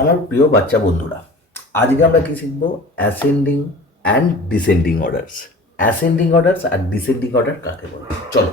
আমার প্রিয় বাচ্চা বন্ধুরা, আজকে আমরা কি শিখব? Ascending and descending orders. Ascending orders আর ডিসেন্ডিং অর্ডার কাকে বলে? চলো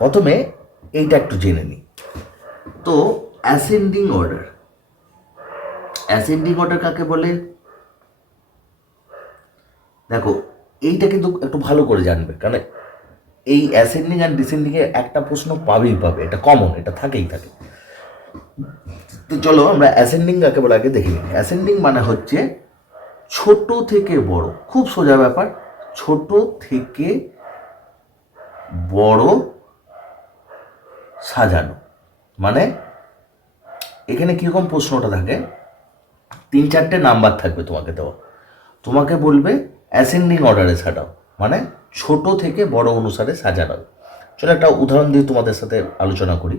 প্রথমে এইটা একটু জেনে নিই। তো অ্যাসেন্ডিং অর্ডার, অ্যাসেন্ডিং অর্ডার কাকে বলে? দেখো, এইটা কিন্তু একটু ভালো করে জানবে, কারণ এই অ্যাসেন্ডিং অ্যান্ড ডিসেন্ডিংয়ে একটা প্রশ্ন পাবেই পাবে, এটা কমন, এটা থাকেই থাকে। তো চলো আমরা অ্যাসেন্ডিং কাকে বলে আগে দেখে নিই। অ্যাসেন্ডিং মানে হচ্ছে ছোট থেকে বড়, খুব সোজা ব্যাপার, ছোট থেকে বড় সাজানো। মানে এখানে কীরকম প্রশ্নটা থাকে, 3-4টে নাম্বার থাকবে তোমাকে দেওয়া, তোমাকে বলবে অ্যাসেন্ডিং অর্ডারে সাজাও, মানে ছোট থেকে বড় অনুসারে সাজানো। চলো একটা উদাহরণ দিয়ে তোমাদের সাথে আলোচনা করি।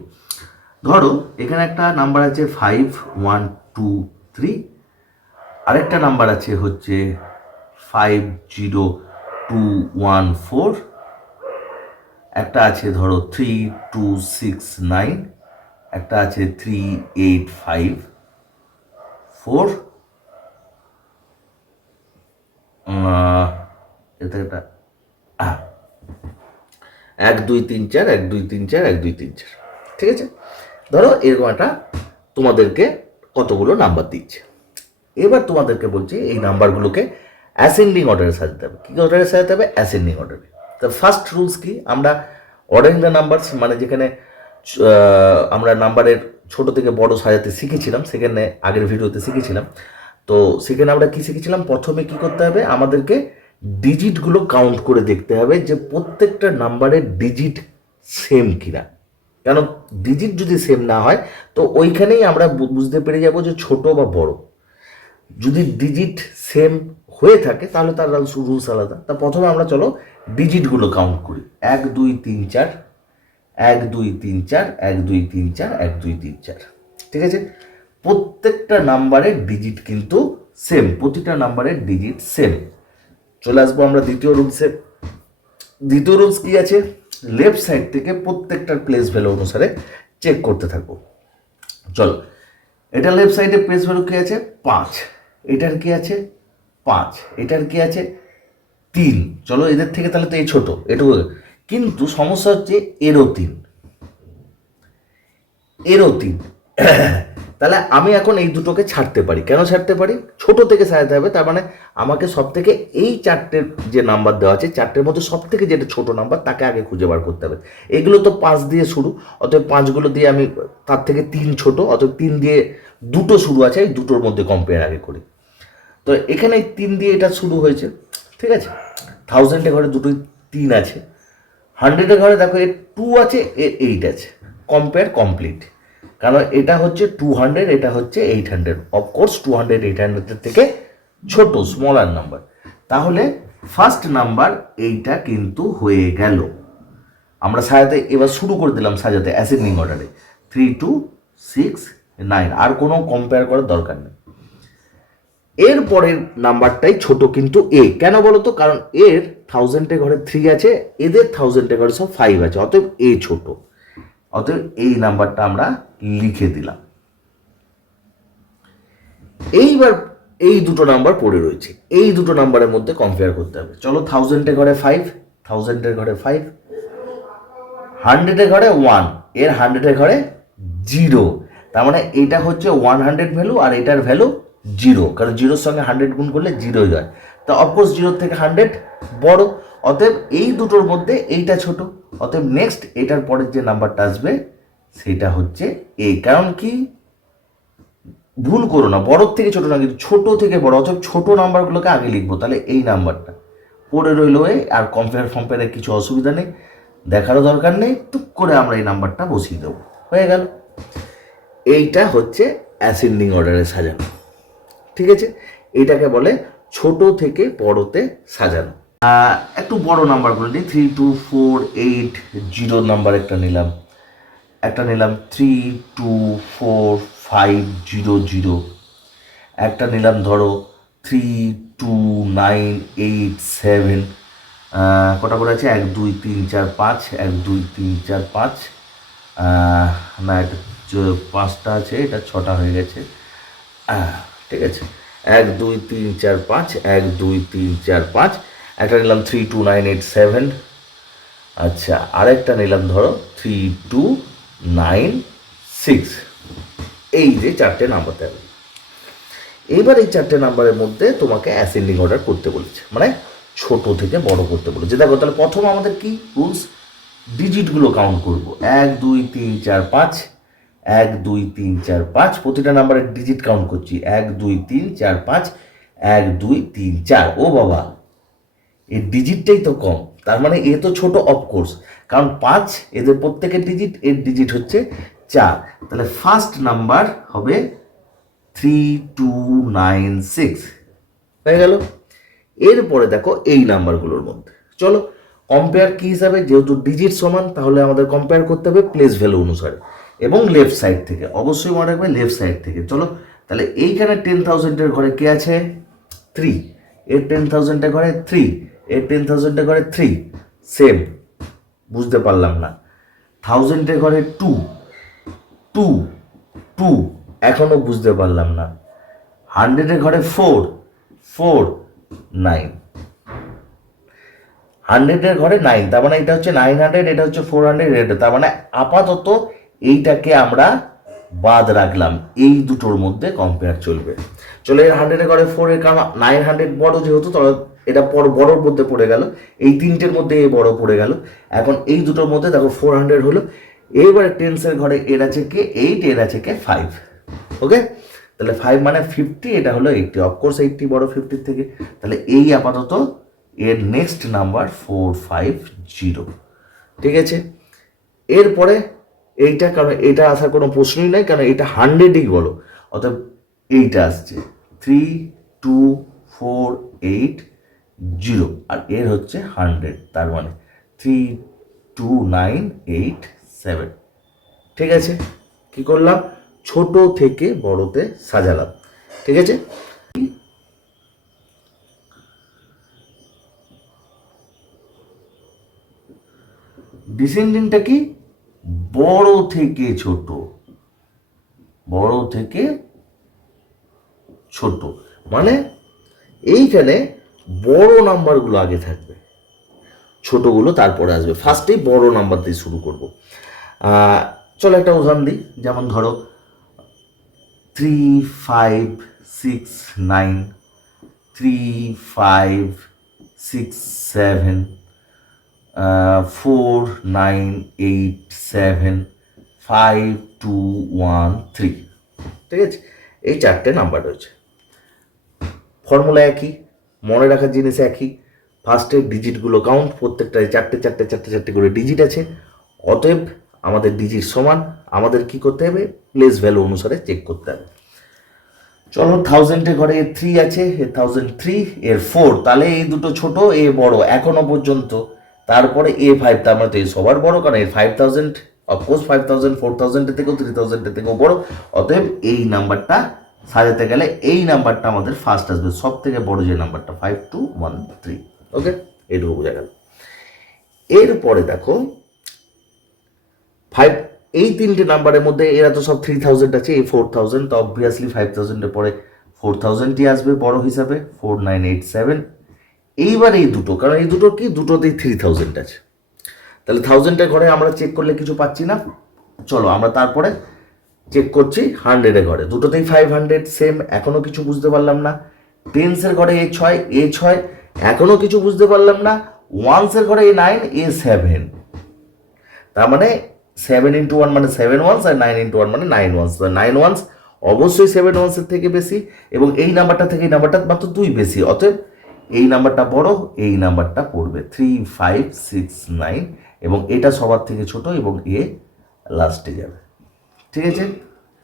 ধরো এখানে একটা নাম্বার আছে 5, 1, 2, 3, আরেকটা নাম্বার আছে হচ্ছে 5, 0, 2, 1, 4, একটা আছে ধরো 3, 2, 6, 9, একটা আছে 3, 8, 5, 4, এটা একটা 1, 2, 3, 4, 1, 2, 3, 4, 1, 2, 3, 4। ঠিক আছে, ধরো এরকম একটা তোমাদেরকে কতগুলো নাম্বার দিচ্ছে। এবার তোমাদেরকে বলছি এই নাম্বারগুলোকে অ্যাসেন্ডিং অর্ডারে সাজাতে হবে। কী অর্ডারে সাজাতে হবে? অ্যাসেন্ডিং অর্ডারে। তো ফার্স্ট রুলস কি? আমরা অর্ডারিং দ্য নাম্বারস, মানে যেখানে আমরা নাম্বারের ছোট থেকে বড় সাজাতে শিখেছিলাম, সেখানে আগের ভিডিওতে শিখেছিলাম। তো সেখানে আমরা কি শিখেছিলাম? প্রথমে কি করতে হবে? আমাদেরকে ডিজিটগুলো কাউন্ট করে দেখতে হবে যে প্রত্যেকটা নাম্বারের ডিজিট সেম কিনা। কেন, ডিজিট যদি সেম না হয় তো ওইখানেই আমরা বুঝতে পেরে যাব যে ছোট বা বড়। যদি ডিজিট সেম হয়ে থাকে তাহলে তার রুলস আলাদা। তা প্রথমে আমরা চলো ডিজিটগুলো কাউন্ট করি। 1, 2, 3, 4, 1, 2, 3, 4, 1, 2, 3, 4, 1, 2, 3, 4। ঠিক আছে, প্রত্যেকটা নাম্বারের ডিজিট কিন্তু সেম, প্রতিটা নাম্বারের ডিজিট সেম। চলে আসবো আমরা দ্বিতীয় রুলসে। দ্বিতীয় রুলস কি আছে? লেফট সাইড থেকে প্রত্যেকটার প্লেস ভ্যালু অনুসারে চেক করতে থাকবো। চলো, এটা লেফট সাইডে প্লেস ভ্যালু কি আছে? 5। এটার কি আছে? 5। এটার কি আছে? 3। চলো এদের থেকে তাহলে তো এই ছোট, এটুকু। কিন্তু সমস্যা হচ্ছে এরও 3, এরও 3। তাহলে আমি এখন এই দুটোকে ছাড়তে পারি। কেন ছাড়তে পারি? ছোট থেকে সাজাতে হবে, তার মানে আমাকে সব থেকে এই 4টের যে নাম্বার দেওয়া আছে 4টের মধ্যে সব থেকে যেটা ছোট নাম্বার তাকে আগে খুঁজে বার করতে হবে। এগুলো তো 5 দিয়ে শুরু, অতএব 5গুলো দিয়ে আমি তার থেকে 3 ছোট, অতএব 3 দিয়ে দুটো শুরু আছে, এই দুটোর মধ্যে কম্পেয়ার আগে করি। তো এখানে 3 দিয়ে এটা শুরু হয়েছে, ঠিক আছে। 1000-এর ঘরে দুটোই 3 আছে, 100-এর ঘরে দেখো এর 2 আছে, এর 8 আছে, কম্পেয়ার কমপ্লিট। কারণ এটা হচ্ছে 200, এটা হচ্ছে 800। অফকোর্স 200 800-এর থেকে ছোট, স্মলার নাম্বার। তাহলে ফার্স্ট নাম্বার এইটা কিন্তু হয়ে গেল। আমরা সাজাতে এবার শুরু করে দিলাম, সাজাতে অ্যাসেন্ডিং অর্ডারে 3, 2, 6, 9, আর কোনো কম্পেয়ার করার দরকার নেই। এর পরের নাম্বারটাই ছোট কিন্তু এ। কেন বলো তো? কারণ এর 1000-এর ঘরে 3 আছে, এদের 1000-এর ঘরে সব 5 আছে, অতএব এ ছোট, অতএব এই নাম্বারটা আমরা লিখে দিলাম। এইবার এই দুটো নাম্বার পড়ে রয়েছে, এই দুটো নাম্বারের মধ্যে কম্পেয়ার করতে হবে। চলো 1000-এর ঘরে 5, 1000-এর ঘরে 5, 100-এর ঘরে 1, এর 100-এর ঘরে 0। তার মানে এটা হচ্ছে 100 ভ্যালু আর এটার ভ্যালু 0, কারণ 0-র সঙ্গে 100 গুণ করলে 0 হয়। তো অফকোর্স 0 থেকে 100 বড়, অতএব এই দুটোর মধ্যে এইটা ছোট, অতএব নেক্সট এটার পরের যে নাম্বারটা আসবে সেটা হচ্ছে এ। কারণ কি, ভুল করো না, বড়োর থেকে ছোট না, কিন্তু ছোট থেকে বড়, অথবা ছোট নাম্বারগুলোকে আগে লিখবো। তাহলে এই নাম্বারটা পড়ে রইলো এ, আর কম্পেয়ারের কিছু অসুবিধা নেই, দেখারও দরকার নেই, টুক করে আমরা এই নাম্বারটা বসিয়ে দেবো, হয়ে গেল। এইটা হচ্ছে অ্যাসেন্ডিং অর্ডারে সাজানো। ঠিক আছে, এইটাকে বলে ছোট থেকে বড়তে সাজানো। একটু বড় নাম্বারগুলো নিই। 3, 2, 4, 8, 0 নাম্বার একটা নিলাম, একটা নিলাম 3, 2, 4, 5, 0, 0, একটা নিলাম ধরো 3, 2, 9, 8, 7, কটা করে আছে? 1, 2, 3, 4, 5, 1, 2, 3, 4, 5, না এটা 5টা আছে, এটা 6টা হয়ে গেছে। ঠিক আছে, 1 2 3 4 5, 1 2 3 4 5, একটা নিলাম 3 2 9 8 7, আচ্ছা আরেকটা নিলাম ধরো 3 2 9 6। এই যে চারটে নাম্বার দেবে। এবার এই চারটে নাম্বারের মধ্যে তোমাকে অ্যাসেন্ডিং অর্ডার করতে বলেছে, মানে ছোট থেকে বড় করতে বলেছে। দেখো তাহলে প্রথম আমাদের কি রুলস, ডিজিটগুলো কাউন্ট করব, 1 2 3 4 5, 1 2 3 4 5, প্রতিটা নাম্বারের ডিজিট কাউন্ট করছি, 1 2 3 4 5, 1 2 3 4। ও বাবা, এর ডিজিটটাই তো কম, তার মানে এ তো ছোট অফকোর্স, কারণ 5 এদের প্রত্যেকের ডিজিট, এর ডিজিট হচ্ছে 4। তাহলে ফার্স্ট নাম্বার হবে 3296 হয়ে গেল। এরপরে দেখো এই নাম্বারগুলোর মধ্যে চলো কম্পেয়ার কি হিসাবে, যেহেতু ডিজিট সমান তাহলে আমাদের কম্পেয়ার করতে হবে প্লেস ভ্যালু অনুসারে এবং লেফট সাইড থেকে, অবশ্যই মনে রাখবে লেফট সাইড থেকে। চলো তাহলে এইখানে 10,000-এর ঘরে কে আছে, 3, এর 10,000-এর ঘরে 3, এর 10,000-এর ঘরে 3, সেম, বুঝতে পারলাম না। 1000-এর ঘরে 2 2 2, এখনো বুঝতে পারলাম না। 100-এর ঘরে 4 4 9, 100-এর ঘরে 9, তার মানে এটা হচ্ছে 900, এটা হচ্ছে 400, এটা তার মানে আপাতত এইটাকে আমরা বাদ রাখলাম, এই দুটোর মধ্যে কম্পেয়ার চলবে। চলো এর 100-এর ঘরে 4, এর কারণ 900 বড় যেহেতু, তবে এটা বড়োর মধ্যে পড়ে গেল, এই তিনটের মধ্যে এ বড় পড়ে গেল। এখন এই দুটোর মধ্যে দেখো 400 হলো। এইবারে টেন্সের ঘরে এর আছে কে 8, এর আছে কে 5। ওকে, তাহলে 5 মানে 50, এটা হলো 80, অফকোর্স 80 বড় 50 থেকে। তাহলে এই আপাতত এর নেক্সট নাম্বার 450। ঠিক আছে, এরপরে এইটা, কারণ এটা আসার কোনো প্রশ্নই নাই, কারণ এটা 100ই বলো, অর্থাৎ এইটা আসছে 32480, আর এর হচ্ছে 100, তার মানে 32987। ঠিক আছে, কি করলাম, ছোট থেকে বড়তে সাজালাম। ঠিক আছে, ডিসেন্ডিংটা কি, বড় থেকে ছোট, বড় থেকে ছোট, মানে এইখানে বড় নাম্বারগুলো আগে থাকবে, ছোটগুলো তারপরে আসবে। ফার্স্টেই বড় নাম্বার দিয়ে শুরু করব। চলো একটা উদাহরণ দিই, যেমন ধরো 3569, 3567, 4987, 5213। ঠিক আছে, এই চারটে নাম্বার রয়েছে। ফর্মুলা একই, মনে রাখার জিনিস একই, ফার্স্টের ডিজিটগুলো কাউন্ট, প্রত্যেকটায় চারটে চারটে চারটে চারটে করে ডিজিট আছে। অতএব আমাদের ডিজিট সমান, আমাদের কি করতে হবে, প্লেস ভ্যালু অনুসারে চেক করতে হবে। চলো 1000-এর ঘরে 3 আছে, এর 1003, এর 4, তাহলে এই দুটো ছোট, এ বড় এখনো পর্যন্ত। তারপরে এ 5, তার মানে তো এই সবার বড়, কারণ এর 5000, অফকোর্স 5000 4000-এর থেকেও 3000-এর থেকেও বড়। অতএব এই নাম্বারটা সাজাতে গেলে এই নাম্বারটা আমাদের ফার্স্ট আসবে, সব থেকে বড় যে নাম্বারটা 5213। ওকে, এইটুকু বোঝা গেল। এরপরে দেখো 5, এই তিনটে নাম্বারের মধ্যে এরা তো সব 3000 আছে, এই 4000, তো অবভিয়াসলি 5000-এর পরে 4000-ই আসবে বড় হিসাবে, 4987। এইবার এই দুটো, কারণ এই দুটো কি, দুটোতেই 3000 আছে, তাহলে 1000-এর ঘরে আমরা চেক করলে কিছু পাচ্ছি না। চলো আমরা তারপরে চেক করছি 100-এর ঘরে, দুটোতেই 500, সেম, এখনো কিছু বুঝতে পারলাম না। টেন্সের ঘরে A6, A6, এখনো কিছু বুঝতে পারলাম না। ওয়ান্সের ঘরে A9, A7, তার মানে 7 × 1 মানে 7 ওয়ান্স, আর 9 × 1 মানে 9 ওয়ান্স। 9 ওয়ান্স অবশ্যই 7 ওয়ান্সের থেকে বেশি, এবং এই নাম্বারটা থেকে এই নাম্বারটা মাত্র 2 বেশি। অতএব এই নাম্বারটা বড়, এই নাম্বারটা পড়বে 3569, এবং এটা সবার থেকে ছোট, এবং এ লাস্টে যাবে। ঠিক আছে,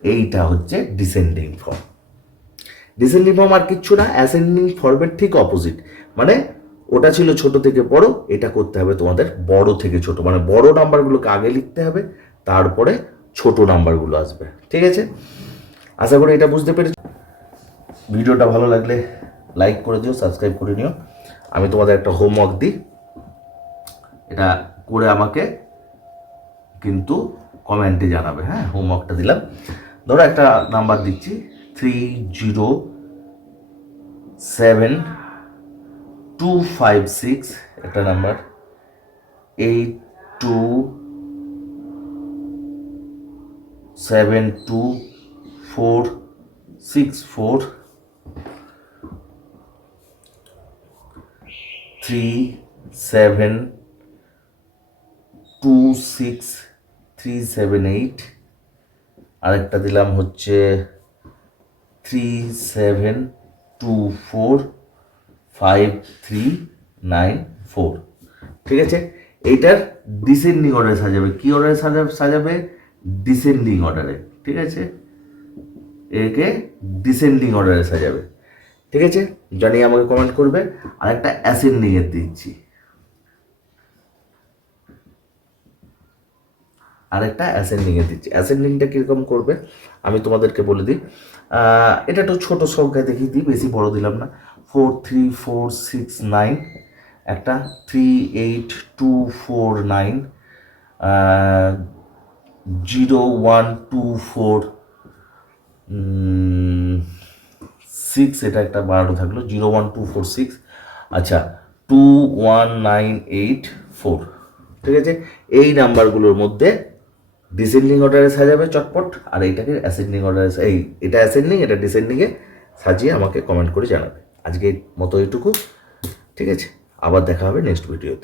এইটা হচ্ছে ডিসেন্ডিং ফর্ম। ডিসেন্ডিং ফর্ম আর কিচ্ছু না, অ্যাসেন্ডিং ফর্মের ঠিক অপোজিট, মানে ওটা ছিল ছোট থেকে বড়, এটা করতে হবে তোমাদের বড় থেকে ছোট, মানে বড় নাম্বারগুলোকে আগে লিখতে হবে, তারপরে ছোট নাম্বারগুলো আসবে। ঠিক আছে, আশা করি এটা বুঝতে পেরেছি। ভিডিওটা ভালো লাগলে লাইক করে দিও, সাবস্ক্রাইব করে নিও। আমি তোমাদের একটা হোমওয়ার্ক দিই, এটা করে আমাকে কিন্তু কমেন্টে জানাবে। হ্যাঁ, হোমওয়ার্কটা দিলাম, ধরো একটা নাম্বার দিচ্ছি 307-256 একটা নাম্বার, 8272-464, 3726-378, আরেকটা দিলাম হচ্ছে 37245394। ঠিক আছে, এইটার ডিসেন্ডিং অর্ডারে সাজাবে। কি অর্ডারে সাজাবে? ডিসেন্ডিং অর্ডারে। ঠিক আছে, একে ডিসেন্ডিং অর্ডারে সাজাবে। ঠিক আছে, জানিয়ে আমাকে কমেন্ট করবে। আর একটা অ্যাসেন্ডিং এর দিচ্ছি, অ্যাসেন্ডিংটা কীরকম করবে আমি তোমাদেরকে বলে দিই। এটা একটু ছোটো সংখ্যা দেখিয়ে দিই, বেশি বড় দিলাম না। 43469, একটা 38249, 01246, এটা একটা 12 থাকলো, 01246। আচ্ছা, 21984। ঠিক আছে, এই নাম্বারগুলোর মধ্যে ডিসেন্ডিং অর্ডারে সাজাবে চটপট, আর এইটাকে অ্যাসেন্ডিং অর্ডারে, এটা অ্যাসেন্ডিং, এটা ডিসেন্ডিংয়ে সাজিয়ে আমাকে কমেন্ট করে জানাবে। আজকে মতো এইটুকু। ঠিক আছে, আবার দেখা হবে নেক্সট ভিডিওতে।